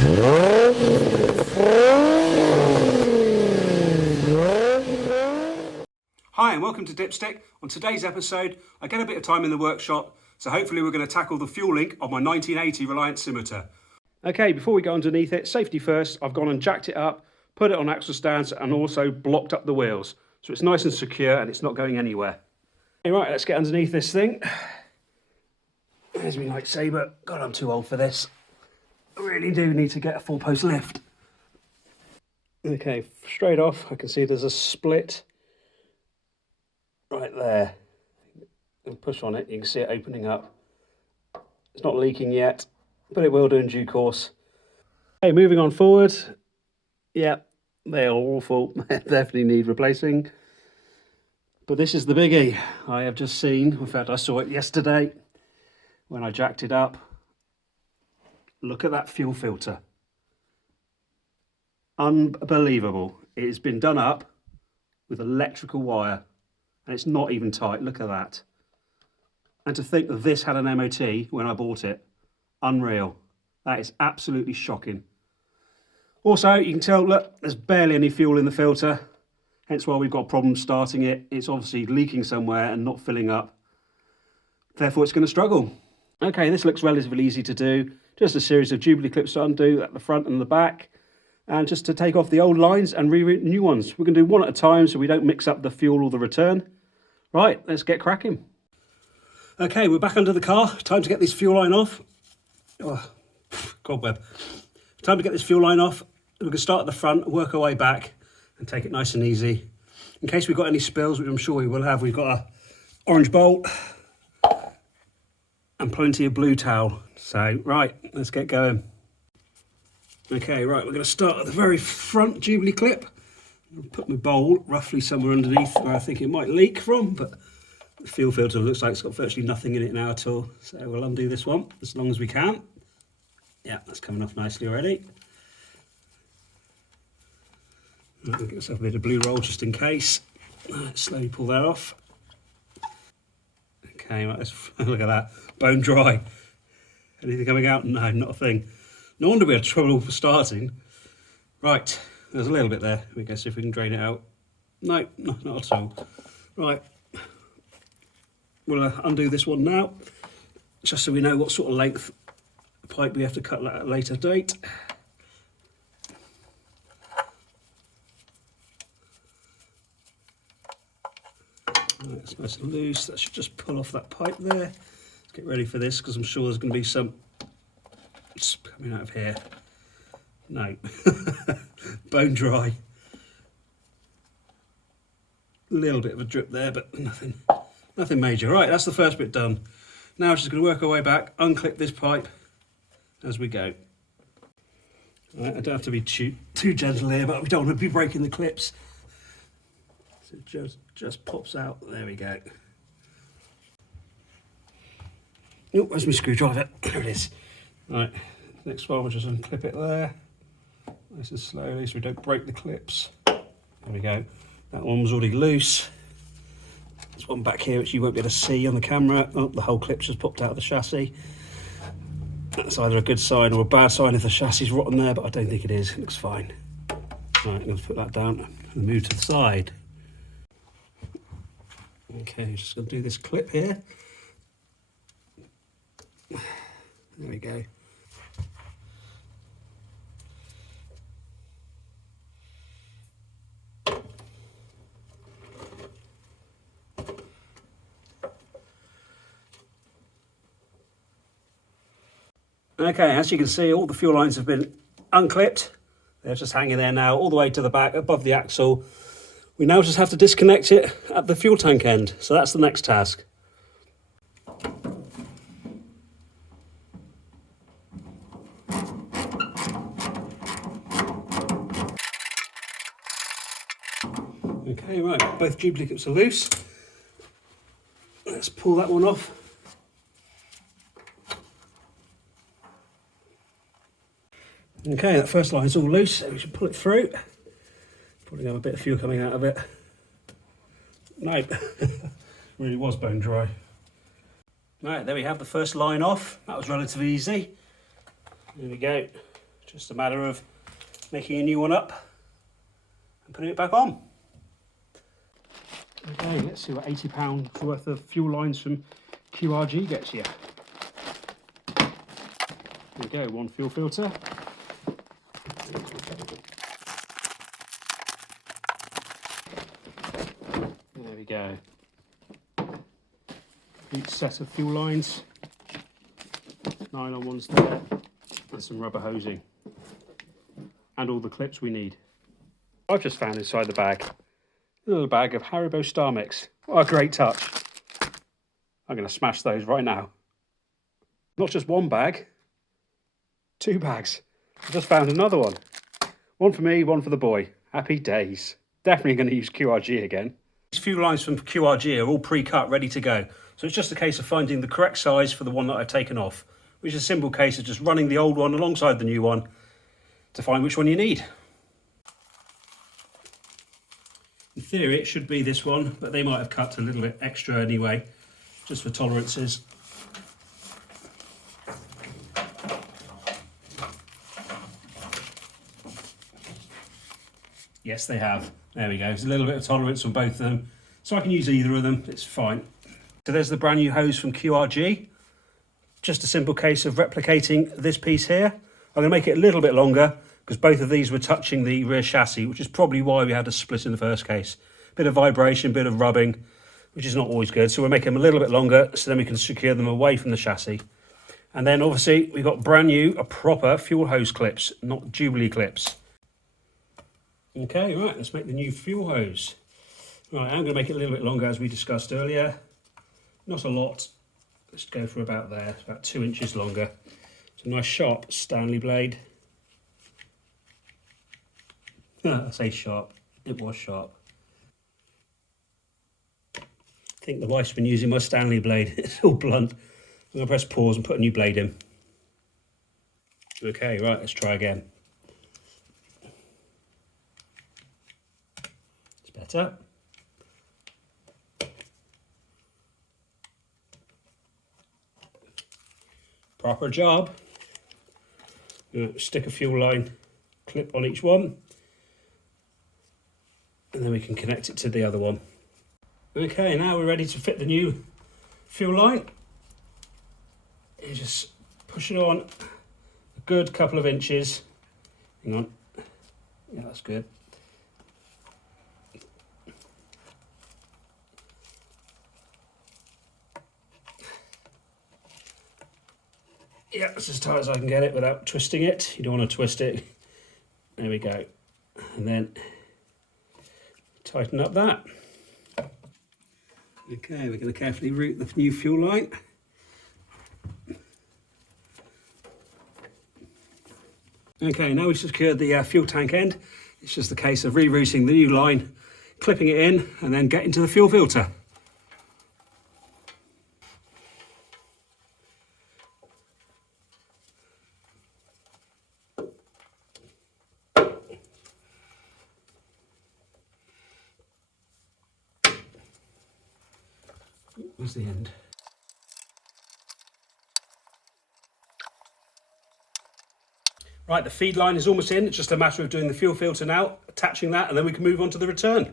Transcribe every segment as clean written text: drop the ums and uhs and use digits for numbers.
Hi and welcome to Dipstick. On today's episode, I get a bit of time in the workshop, so hopefully we're going to tackle the fuel link of my 1980 Reliant Scimitar. Okay, before we go underneath it, safety first, I've gone and jacked it up, put it on axle stands and also blocked up the wheels. So it's nice and secure and it's not going anywhere. Okay, right, let's get underneath this thing. There's my lightsaber. God, I'm too old for this. I really do need to get a 4-post lift. Okay, straight off, I can see there's a split right there. And push on it, you can see it opening up. It's not leaking yet, but it will do in due course. Okay, moving on forward. Yeah, they're awful. They definitely need replacing. But this is the biggie I have just seen. In fact, I saw it yesterday when I jacked it up. Look at that fuel filter. Unbelievable. It has been done up with electrical wire and it's not even tight. Look at that. And to think that this had an MOT when I bought it. Unreal. That is absolutely shocking. Also, you can tell, look, there's barely any fuel in the filter. Hence why we've got problems starting it. It's obviously leaking somewhere and not filling up. Therefore, it's going to struggle. Okay, this looks relatively easy to do. Just a series of Jubilee clips to undo at the front and the back. And just to take off the old lines and reroute new ones. We're going to do one at a time so we don't mix up the fuel or the return. Right, let's get cracking. Okay, we're back under the car. Time to get this fuel line off. Oh, cobweb. Time to get this fuel line off. We're going to start at the front, work our way back and take it nice and easy. In case we've got any spills, which I'm sure we will have, we've got a orange bolt and plenty of blue towel. So, right, let's get going. Okay, right, we're going to start at the very front Jubilee clip. I'll put my bowl roughly somewhere underneath where I think it might leak from, but the fuel filter looks like it's got virtually nothing in it now at all. So we'll undo this one as long as we can. Yeah, that's coming off nicely already. Right, we'll get ourselves a bit of blue roll just in case. Right, slowly pull that off. Okay, right, let's look at that. Bone dry. Anything coming out? No, not a thing. No wonder we had trouble starting. Right, there's a little bit there. We go see if we can drain it out. No, not at all. Right, we'll undo this one now, just so we know what sort of length pipe we have to cut at a later date. Right, it's nice and loose. That should just pull off that pipe there. Let's get ready for this because I'm sure there's going to be some coming out of here. No. Bone dry. A little bit of a drip there, but nothing major. Right, that's the first bit done. Now we're just going to work our way back, unclip this pipe as we go. Right, I don't have to be too gentle here, but we don't want to be breaking the clips. So it just pops out. There we go. Oh, where's my screwdriver? There it is. Right, next one, we'll just unclip it there. Nice and slowly so we don't break the clips. There we go. That one was already loose. There's one back here which you won't be able to see on the camera. Oh, the whole clip's just popped out of the chassis. That's either a good sign or a bad sign if the chassis is rotten there, but I don't think it is. It looks fine. Right, I'm going to put that down and move to the side. Okay, just going to do this clip here. There we go. Okay, as you can see, all the fuel lines have been unclipped. They're just hanging there now, all the way to the back, above the axle. We now just have to disconnect it at the fuel tank end. So that's the next task. Okay, right, both Jubilee clips are loose. Let's pull that one off. Okay, that first line's all loose, so we should pull it through. Probably have a bit of fuel coming out of it. No, really was bone dry. Right, there we have the first line off. That was relatively easy. There we go. Just a matter of making a new one up and putting it back on. Okay, let's see what £80 worth of fuel lines from QRG gets you. There we go, one fuel filter. There we go. Complete set of fuel lines. Nylon ones there, and some rubber hosing. And all the clips we need. I've just found inside the bag a little bag of Haribo Star Mix. What a great touch. I'm going to smash those right now. Not just one bag, 2 bags. I just found another one. One for me, one for the boy. Happy days. Definitely going to use QRG again. These fuel lines from QRG are all pre-cut, ready to go. So it's just a case of finding the correct size for the one that I've taken off, which is a simple case of just running the old one alongside the new one to find which one you need. In theory, it should be this one, but they might have cut a little bit extra anyway, just for tolerances. Yes, they have. There we go. There's a little bit of tolerance on both of them, so I can use either of them. It's fine. So there's the brand new hose from QRG. Just a simple case of replicating this piece here. I'm going to make it a little bit longer because both of these were touching the rear chassis, which is probably why we had a split in the first case. Bit of vibration, bit of rubbing, which is not always good. So we'll make them a little bit longer so then we can secure them away from the chassis. And then obviously we've got brand new, proper fuel hose clips, not Jubilee clips. Okay, right, let's make the new fuel hose. Right, I'm going to make it a little bit longer as we discussed earlier. Not a lot. Let's go for about there, about 2 inches longer. It's a nice sharp Stanley blade. I say sharp, it was sharp. I think the wife's been using my Stanley blade. It's all blunt. I'm going to press pause and put a new blade in. Okay, right, let's try again. It's better. Proper job. Stick a fuel line clip on each one, and then we can connect it to the other one. Okay, now we're ready to fit the new fuel line. You just push it on a good couple of inches. Hang on. Yeah, that's good. Yeah, it's as tight as I can get it without twisting it. You don't want to twist it. There we go. And then tighten up that. Okay, we're going to carefully route the new fuel line. Okay, now we've secured the fuel tank end. It's just a case of rerouting the new line, clipping it in, and then getting to the fuel filter. Where's the end? Right, the feed line is almost in. It's just a matter of doing the fuel filter now, attaching that, and then we can move on to the return.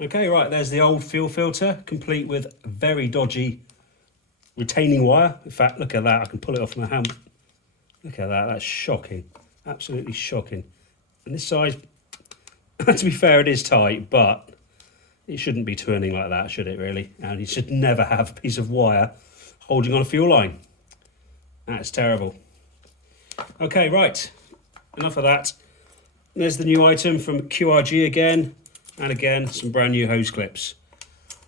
Okay, right, there's the old fuel filter, complete with very dodgy retaining wire. In fact, look at that. I can pull it off my hand. Look at that. That's shocking. Absolutely shocking. And this size, to be fair, it is tight, but it shouldn't be turning like that, should it, really? And you should never have a piece of wire holding on a fuel line. That's terrible. Okay, right, enough of that. There's the new item from QRG again, and again, some brand new hose clips.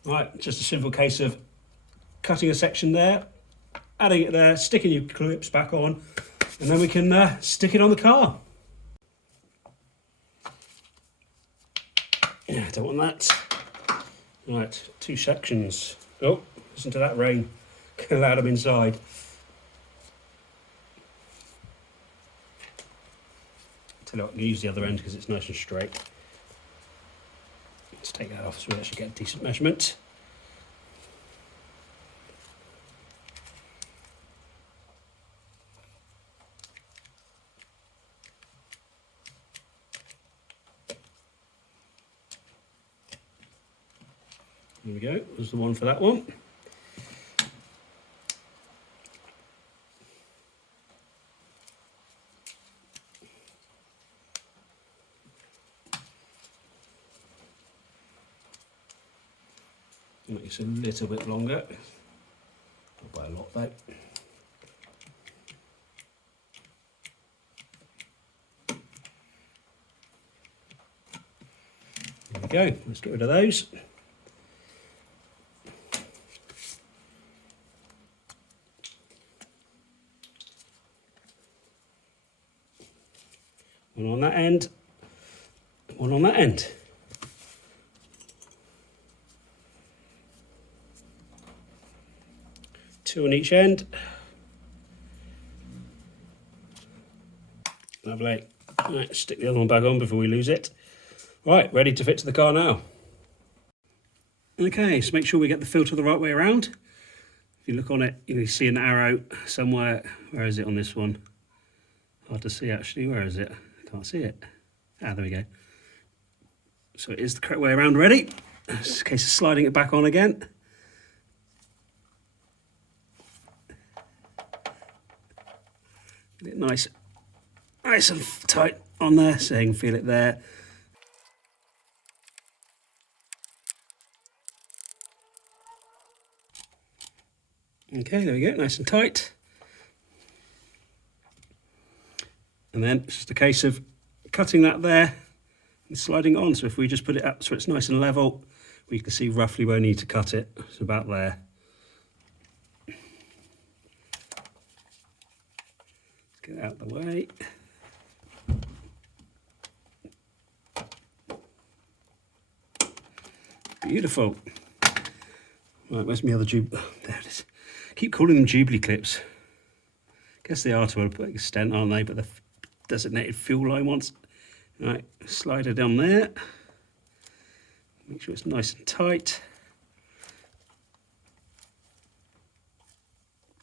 Right, just a simple case of cutting a section there, adding it there, sticking your clips back on, and then we can stick it on the car. Yeah, don't want that. Right, 2 sections. Oh, listen to that rain. Allowed them inside. Tell you what, I can use the other end because it's nice and straight. Let's take that off so we actually get a decent measurement. There we go, there's the one for that one. Makes it a little bit longer, not by a lot though. There we go, let's get rid of those. One on that end, one on that end. Two on each end. Lovely. Right, stick the other one back on before we lose it. Right, ready to fit to the car now. Okay, so make sure we get the filter the right way around. If you look on it, you can see an arrow somewhere. Where is it on this one? Hard to see actually. Where is it? I can't see it. Ah, there we go. So it is the correct way around. Ready? It's a case of sliding it back on again. Get it nice and tight on there, so you can feel it there. Okay, there we go, nice and tight. And then it's just a case of cutting that there and sliding it on. So if we just put it up so it's nice and level, we can see roughly where we need to cut it. It's about there. Get it out of the way. Beautiful. Right, where's my other there it is. Keep calling them Jubilee clips. Guess they are to an extent, aren't they? But the designated fuel line ones. Right, slide it on there. Make sure it's nice and tight.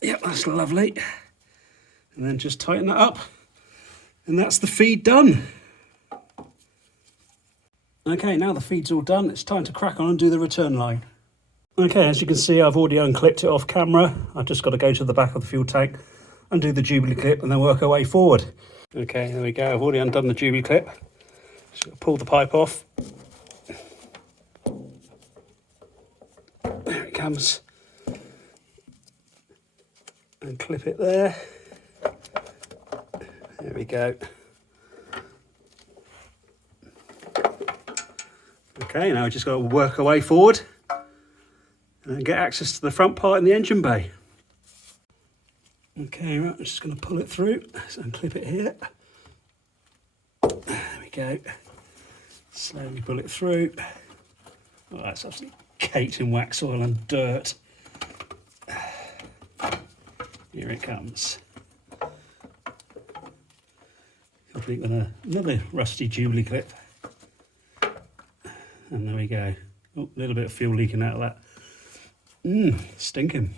Yep, that's lovely. And then just tighten that up. And that's the feed done. Okay, now the feed's all done, it's time to crack on and do the return line. Okay, as you can see, I've already unclipped it off camera. I've just got to go to the back of the fuel tank, undo the Jubilee clip, and then work our way forward. Okay, there we go. I've already undone the Jubilee clip. Just pull the pipe off. There it comes. And clip it there. There we go. Okay, now we've just got to work our way forward and get access to the front part in the engine bay. Okay, right, I'm just going to pull it through and clip it here. There we go. Slowly pull it through. Oh, that's absolutely caked in wax oil and dirt. Here it comes. Complete with another rusty Jubilee clip. And there we go. Oh, a little bit of fuel leaking out of that. Stinking.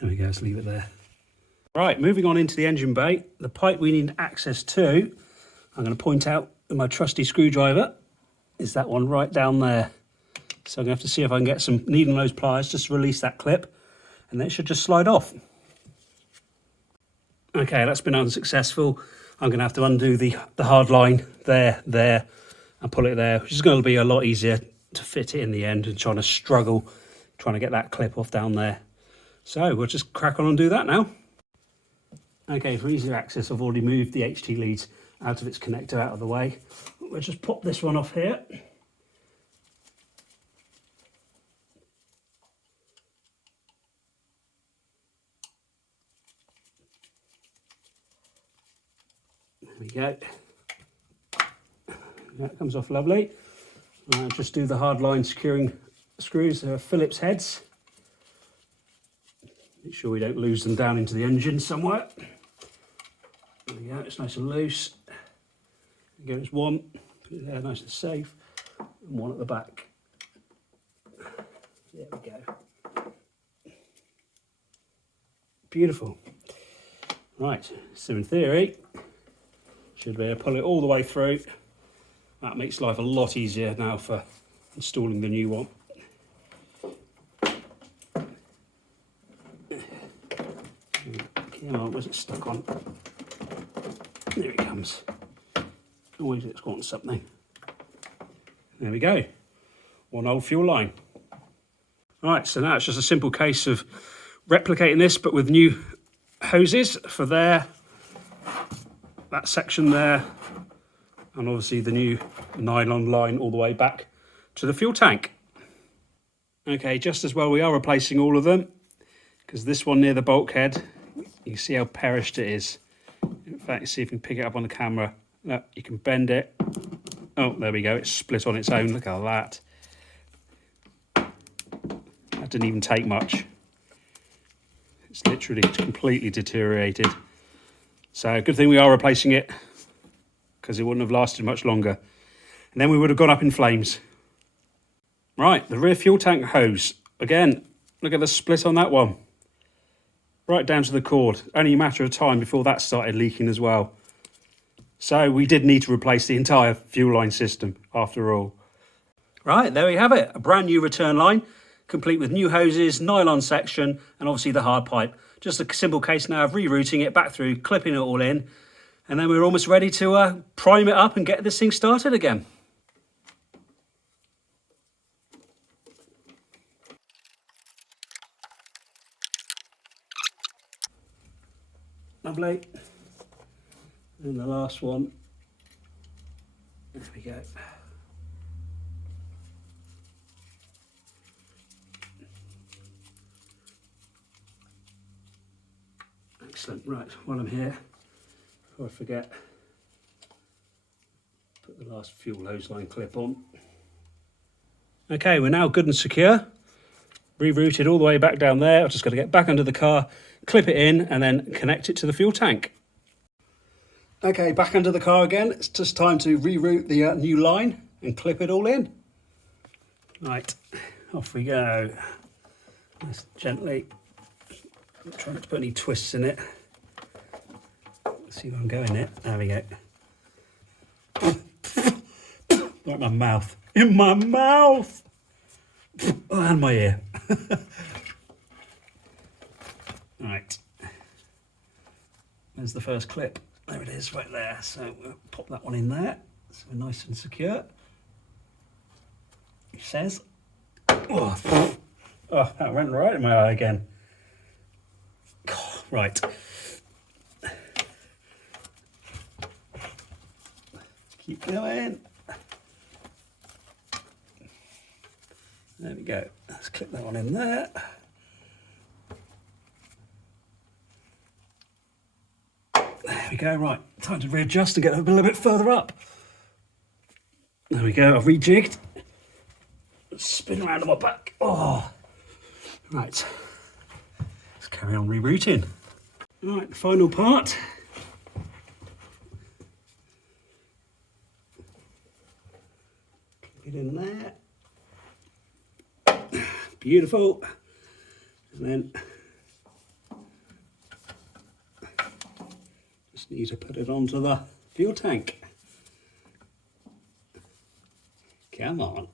There we go, let's leave it there. Right, moving on into the engine bay. The pipe we need access to, I'm going to point out with my trusty screwdriver, is that one right down there. So I'm going to have to see if I can get some needle nose pliers just to release that clip, and then it should just slide off. Okay, that's been unsuccessful. I'm going to have to undo the hard line there, and pull it there, which is going to be a lot easier to fit it in the end and trying to get that clip off down there. So we'll just crack on and do that now. Okay, for easier access, I've already moved the HT leads out of its connector out of the way. We'll just pop this one off here. There we go. That comes off lovely. Just do the hard line securing screws. There are Phillips heads. Make sure we don't lose them down into the engine somewhere. There we go, it's nice and loose. There goes one, put it there nice and safe, and one at the back. There we go. Beautiful. Right, so in theory, should be able to pull it all the way through. That makes life a lot easier now for installing the new one. Come on, where's it stuck on? There it comes. Always it's got something. There we go. One old fuel line. Right, so now it's just a simple case of replicating this, but with new hoses for there, that section there, and obviously the new nylon line all the way back to the fuel tank. Okay, just as well we are replacing all of them, because this one near the bulkhead, you can see how perished it is. In fact, see if you can pick it up on the camera. Look, you can bend it. Oh, there we go, it's split on its own. Look at that. That didn't even take much. It's literally completely deteriorated. So good thing we are replacing it, because it wouldn't have lasted much longer. And then we would have gone up in flames. Right, the rear fuel tank hose. Again, look at the split on that one. Right down to the cord. Only a matter of time before that started leaking as well. So we did need to replace the entire fuel line system after all. Right, there we have it. A brand new return line, complete with new hoses, nylon section, and obviously the hard pipe. Just a simple case now of rerouting it back through, clipping it all in, and then we're almost ready to prime it up and get this thing started again. Lovely. And the last one. There we go. Excellent. Right, while I'm here, before I forget, put the last fuel hose line clip on. Okay, we're now good and secure. Rerouted all the way back down there. I've just got to get back under the car, clip it in, and then connect it to the fuel tank. Okay, back under the car again. It's just time to reroute the new line and clip it all in. Right, off we go. Nice, gently. I'm trying not to put any twists in it. Let's see where I'm going it. There we go. Like my mouth. In my mouth! Oh, and my ear. Right. There's the first clip. There it is, right there. So we'll pop that one in there. So we're nice and secure. It says. Oh, that went right in my eye again. Right. Keep going. There we go. Let's clip that one in there. There we go. Right, time to readjust and get a little bit further up. There we go. I've rejigged. Spin around on my back. Oh, right. Let's carry on rerouting. Right, the final part. Clip it in there. Beautiful. And then just need to put it onto the fuel tank. Come on.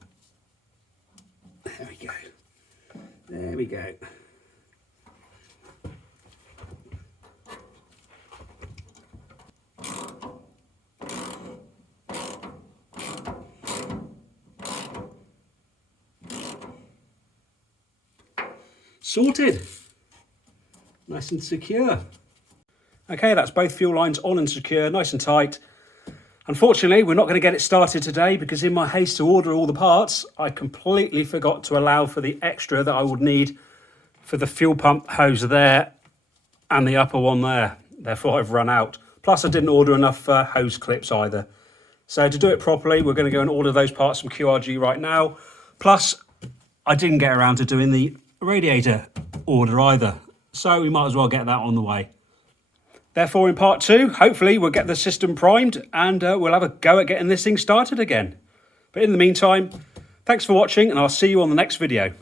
There we go. There we go. Sorted. Nice and secure. Okay, that's both fuel lines on and secure, nice and tight. Unfortunately, we're not going to get it started today because in my haste to order all the parts, I completely forgot to allow for the extra that I would need for the fuel pump hose there and the upper one there. Therefore, I've run out. Plus, I didn't order enough hose clips either. So to do it properly, we're going to go and order those parts from QRG right now. Plus, I didn't get around to doing the radiator order either. So we might as well get that on the way. Therefore, in part 2, hopefully we'll get the system primed and we'll have a go at getting this thing started again. But in the meantime, thanks for watching and I'll see you on the next video.